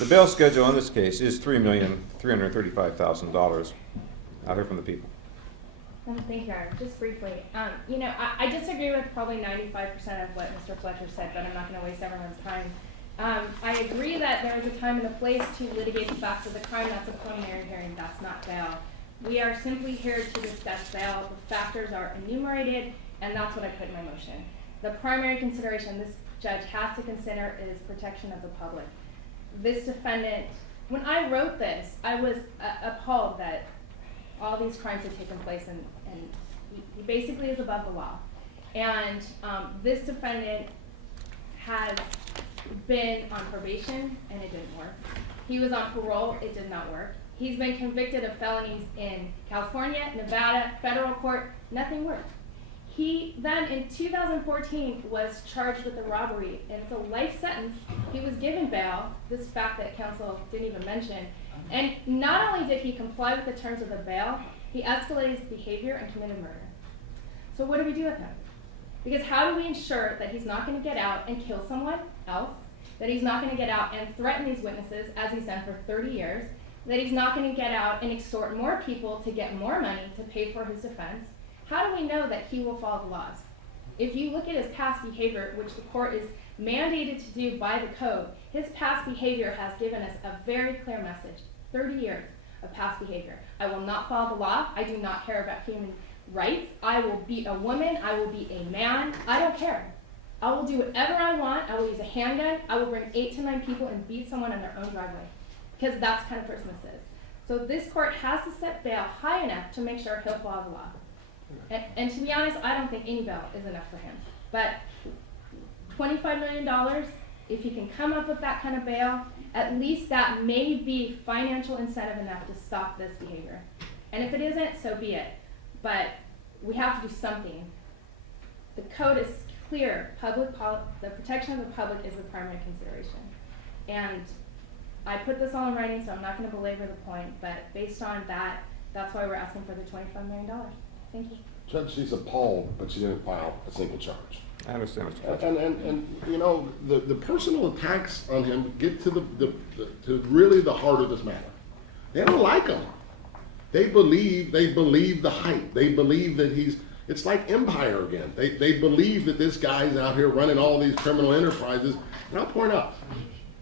The bail schedule in this case is $3,335,000. I'll hear from the people. Thank you, Your Honor. Just briefly, you know, I disagree with probably 95% of what Mr. Fletcher said, but I'm not going to waste everyone's time. I agree that there is a time and a place to litigate the facts of the crime. That's a preliminary hearing. That's not bail. We are simply here to discuss bail. The factors are enumerated, and that's what I put in my motion. The primary consideration this judge has to consider is protection of the public. This defendant, when I wrote this, I was appalled that all these crimes have taken place, and he basically is above the law. And this defendant has been on probation, and it didn't work. He was on parole, it did not work. He's been convicted of felonies in California, Nevada, federal court, nothing worked. He then, in 2014, was charged with a robbery, and it's a life sentence. He was given bail, this fact that counsel didn't even mention, and not only did he comply with the terms of the bail, he escalated his behavior and committed murder. So what do we do with him? Because how do we ensure that he's not going to get out and kill someone else, that he's not going to get out and threaten these witnesses, as he's done for 30 years, that he's not going to get out and extort more people to get more money to pay for his defense? How do we know that he will follow the laws? If you look at his past behavior, which the court is mandated to do by the code, his past behavior has given us a very clear message. 30 years of past behavior. I will not follow the law. I do not care about human rights. I will be a woman. I will be a man. I don't care. I will do whatever I want. I will use a handgun. I will bring 8 to 9 people and beat someone in their own driveway, because that's the kind of person this is. So this court has to set bail high enough to make sure he'll follow the law. And to be honest, I don't think any bail is enough for him. But $25 million, if he can come up with that kind of bail, at least that may be financial incentive enough to stop this behavior. And if it isn't, so be it. But we have to do something. The code is clear. The protection of the public is the primary consideration. And I put this all in writing, so I'm not going to belabor the point, but based on that, that's why we're asking for the $25 million. Thank you. Judge, she's appalled, but she didn't file a single charge. I understand, Mr. Fletcher. And you know, the personal attacks on him get to to really the heart of this matter. They don't like him. They believe the hype. They believe that it's like Empire again. They believe that this guy's out here running all these criminal enterprises. And I'll point out,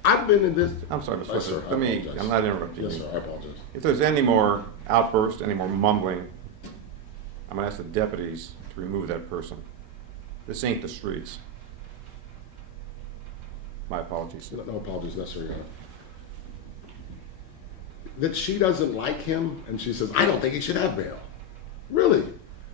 I've been in this. I'm sorry, Mr. Fletcher. Sir, I'm not interrupting you. Yes, sir, I apologize. If there's any more outbursts, any more mumbling, I'm going to ask the deputies to remove that person. This ain't the streets. My apologies. No apologies necessary, Your Honor. That she doesn't like him, and she says, I don't think he should have bail. Really?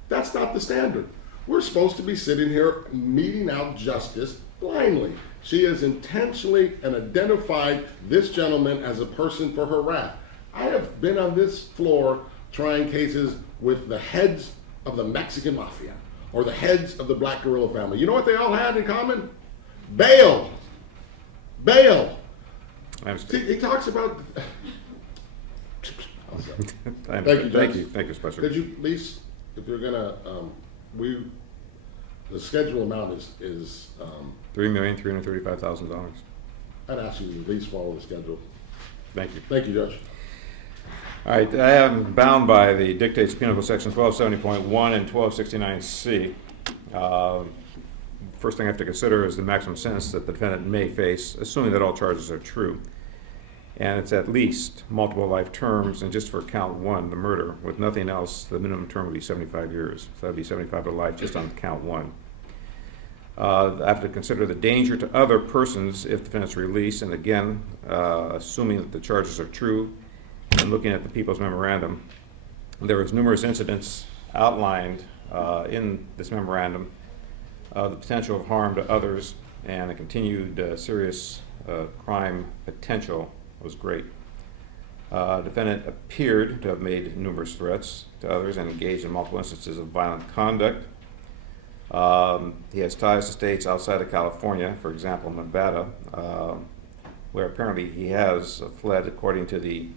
That's not the standard. We're supposed to be sitting here meting out justice blindly. She has intentionally and identified this gentleman as a person for her wrath. I have been on this floor trying cases with the heads of the Mexican mafia or the heads of the Black Guerrilla family. You know what they all had in common? Bail. Bail. See, he talks about... Thank you, Judge. Thank you, Special. Could you please, if you're gonna, the schedule amount is $3,335,000. I'd ask you to at least follow the schedule. Thank you. Thank you, Judge. All right, I am bound by the dictates of Penal Code Section 1270.1 and 1269C. First thing I have to consider is the maximum sentence that the defendant may face, assuming that all charges are true. And it's at least multiple life terms, and just for count 1, the murder, with nothing else, the minimum term would be 75 years. So that would be 75 to life just on count 1. I have to consider the danger to other persons if the defendant's released, and again, assuming that the charges are true, and looking at the People's Memorandum, there was numerous incidents outlined in this memorandum, the potential of harm to others, and the continued serious crime potential was great. Defendant appeared to have made numerous threats to others and engaged in multiple instances of violent conduct. He has ties to states outside of California, for example, Nevada, where apparently he has fled, according to the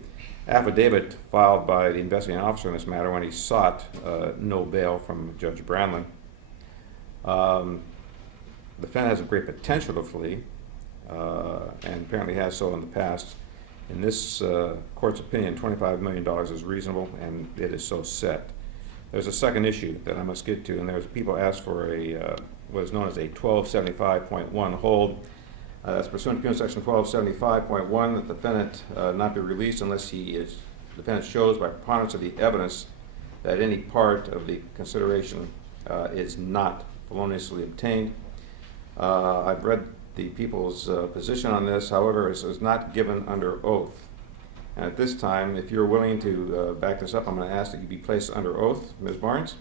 affidavit filed by the investigating officer in this matter when he sought no bail from Judge Brandlin. The defendant has a great potential to flee, and apparently has so in the past. In this court's opinion, $25 million is reasonable, and it is so set. There's a second issue that I must get to, and there's people asked for a what is known as a 1275.1 hold. That's pursuant to Penal Section 1275.1 that the defendant not be released unless the defendant shows by preponderance of the evidence that any part of the consideration is not feloniously obtained. I've read the people's position on this. However, it was not given under oath. And at this time, if you're willing to back this up, I'm going to ask that you be placed under oath. Ms. Barnes,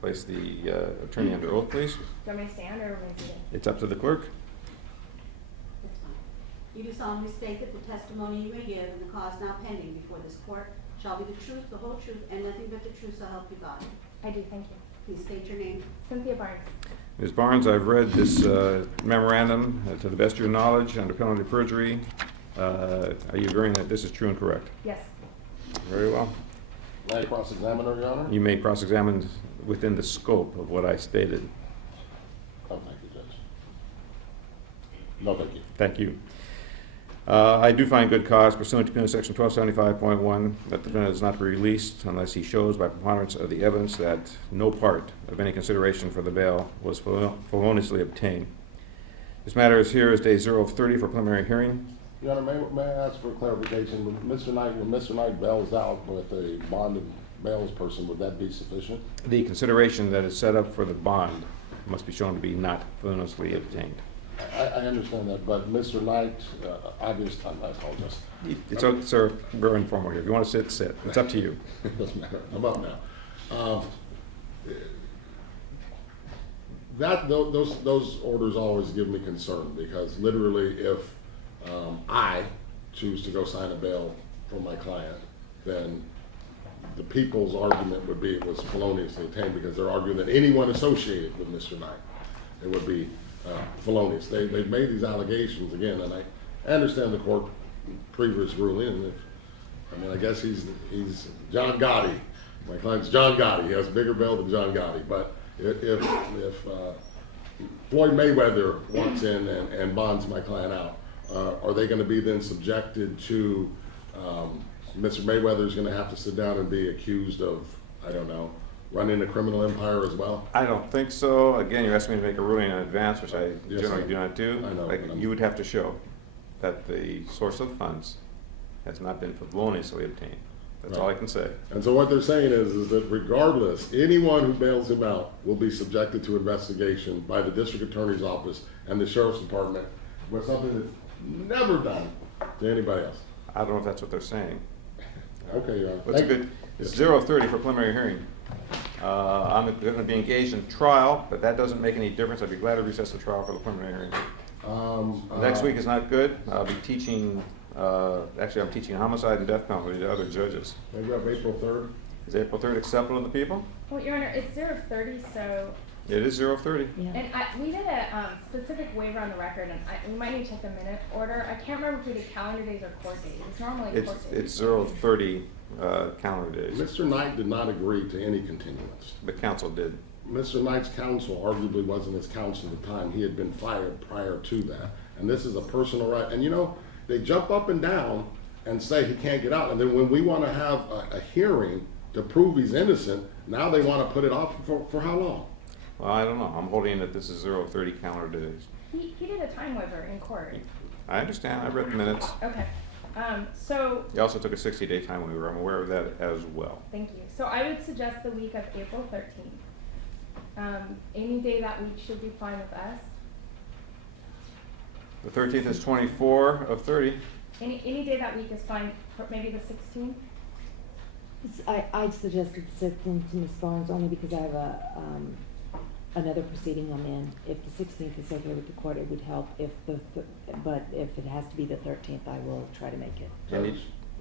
place the attorney under oath, please. Do you want me to stand or raise it? It's up to the clerk. That's fine. You do solemnly state that the testimony you may give in the cause now pending before this court shall be the truth, the whole truth, and nothing but the truth, so help you God. I do, thank you. Please state your name. Cynthia Barnes. Ms. Barnes, I've read this memorandum to the best of your knowledge under penalty of perjury. Are you agreeing that this is true and correct? Yes. Very well. May I cross-examine her, Your Honor? You may cross-examine within the scope of what I stated. Oh, thank you, Judge. No, thank you. Thank you. I do find good cause pursuant to Penal Section 1275.1 that the defendant is not to be released unless he shows by preponderance of the evidence that no part of any consideration for the bail was feloniously obtained. This matter is here as day 0 of 30 for preliminary hearing. Your Honor, may I ask for clarification? When Mr. Knight bails out with a bonded bails person, would that be sufficient? The consideration that is set up for the bond must be shown to be not feloniously obtained. I understand that, but Mr. Knight, I apologize. It's okay, sir. We're informal here. If you want to sit, sit. It's up to you. It doesn't matter. I'm up now. Those orders always give me concern because literally if I choose to go sign a bail for my client, then the people's argument would be it was feloniously obtained because they're arguing that anyone associated with Mr. Knight, it would be felonious. They've made these allegations again, and I understand the court previous ruling, and I guess he's John Gotti. My client's John Gotti. He has a bigger bail than John Gotti. But if Floyd Mayweather walks in and bonds my client out, are they going to be then subjected to Mr. Mayweather's going to have to sit down and be accused of, I don't know, running a criminal empire as well? I don't think so. Again, you're asking me to make a ruling in advance, which I Yes, generally do not do. I know, Like, but you would have to show that the source of funds has not been feloniously obtained. That's all I can say. And so what they're saying is that regardless, anyone who bails him out will be subjected to investigation by the district attorney's office and the sheriff's department with something that's never done to anybody else. I don't know if that's what they're saying. Okay, Your Honor. What's Thank you. good? It's 0:30 for preliminary hearing. I'm going to be engaged in trial, but that doesn't make any difference. I'd be glad to recess the trial for the preliminary hearing. Next week is not good. I'll be teaching, actually I'm teaching homicide and death penalty to other judges. Maybe up April 3rd? Is April 3rd acceptable to the people? Well, Your Honor, it's 0:30, so, It is 0:30. and we did a specific waiver on the record, and we might need to check the minute order. I can't remember if we did calendar days or court days. It's normally court days. It's 0:30 calendar days. Mr. Knight did not agree to any continuance. The council did. Mr. Knight's counsel arguably wasn't his counsel at the time. He had been fired prior to that. And this is a personal right. And you know, they jump up and down and say he can't get out. And then when we want to have a hearing to prove he's innocent, now they want to put it off for how long? Well, I don't know. I'm holding that this is 0:30 calendar days. He did a time waiver in court. I understand. I read the minutes. Okay, so, He also took a 60-day time waiver. I'm aware of that as well. thank you. So I would suggest the week of April 13th. Any day that week should be fine with us. The 13th is 24 of 30. Any day that week is fine, maybe the 16th? I'd suggest the 16th to Ms. Barnes only because I have another proceeding I'm in. If the 16th is okay with the court, it would help. But if it has to be the 13th, I will try to make it. Judge,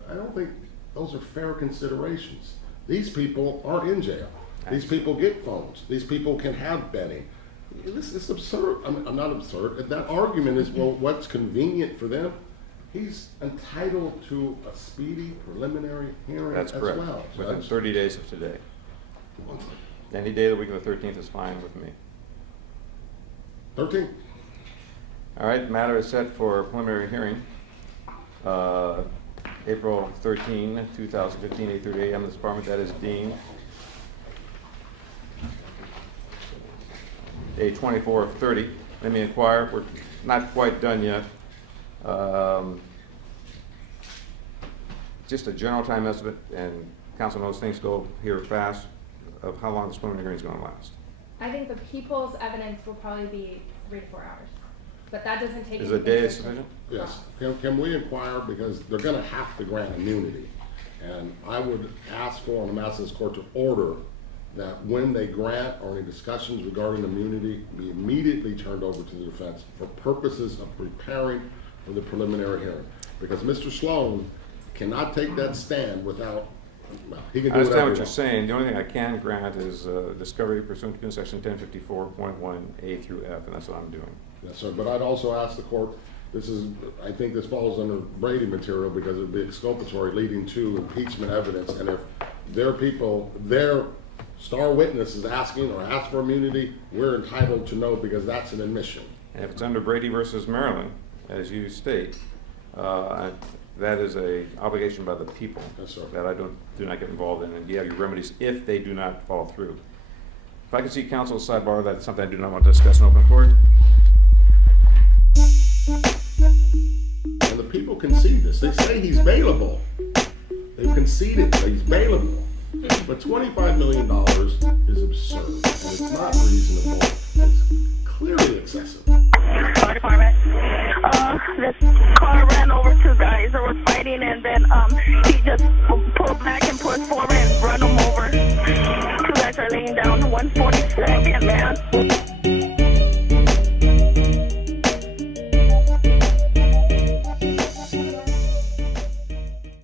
I don't think those are fair considerations. These people are in jail. These people get phones. These people can have Benny. This is absurd. I'm not absurd. That argument is, well, what's convenient for them? He's entitled to a speedy preliminary hearing That's as correct. well. Within 30 days of today. Any day of the week of the 13th is fine with me. 13? All right, the matter is set for preliminary hearing. April 13, 2015, 8:30 a.m. This department, that is Dean. A 24 of 30. Let me inquire. We're not quite done yet. Just a general time estimate, and council knows things go here fast, of how long this preliminary hearing is going to last. I think the people's evidence will probably be 3 to 4 hours, but that doesn't take. Is into a day consideration- sufficient? Yes. Can we inquire, because they're gonna have to grant immunity. And I would ask for, and I'm asking this court to order, that when they grant or any discussions regarding immunity be immediately turned over to the defense for purposes of preparing for the preliminary hearing. Because Mr. Sloan cannot take that stand without, well, he can I do understand whatever what he you're wants. saying. The only thing I can grant is discovery pursuant to section 1054.1 A through F, and that's what I'm doing. Yes, sir, but I'd also ask the court, I think this falls under Brady material because it would be exculpatory leading to impeachment evidence. And if their star witness is asking or asked for immunity, we're entitled to know because that's an admission. And if it's under Brady versus Maryland, as you state, that is a obligation by the people. Yes, sir. That I do not get involved in, and you have your remedies if they do not follow through. If I could see counsel's sidebar, that's something I do not want to discuss in open court. And the people concede this. They say he's bailable. They've conceded that he's bailable. But $25 million is absurd, and it's not reasonable. It's clearly excessive. Fire department. This car ran over 2 guys that were fighting, and then he just pulled back and pushed forward and run them over. 2 guys are laying down. 142nd, man.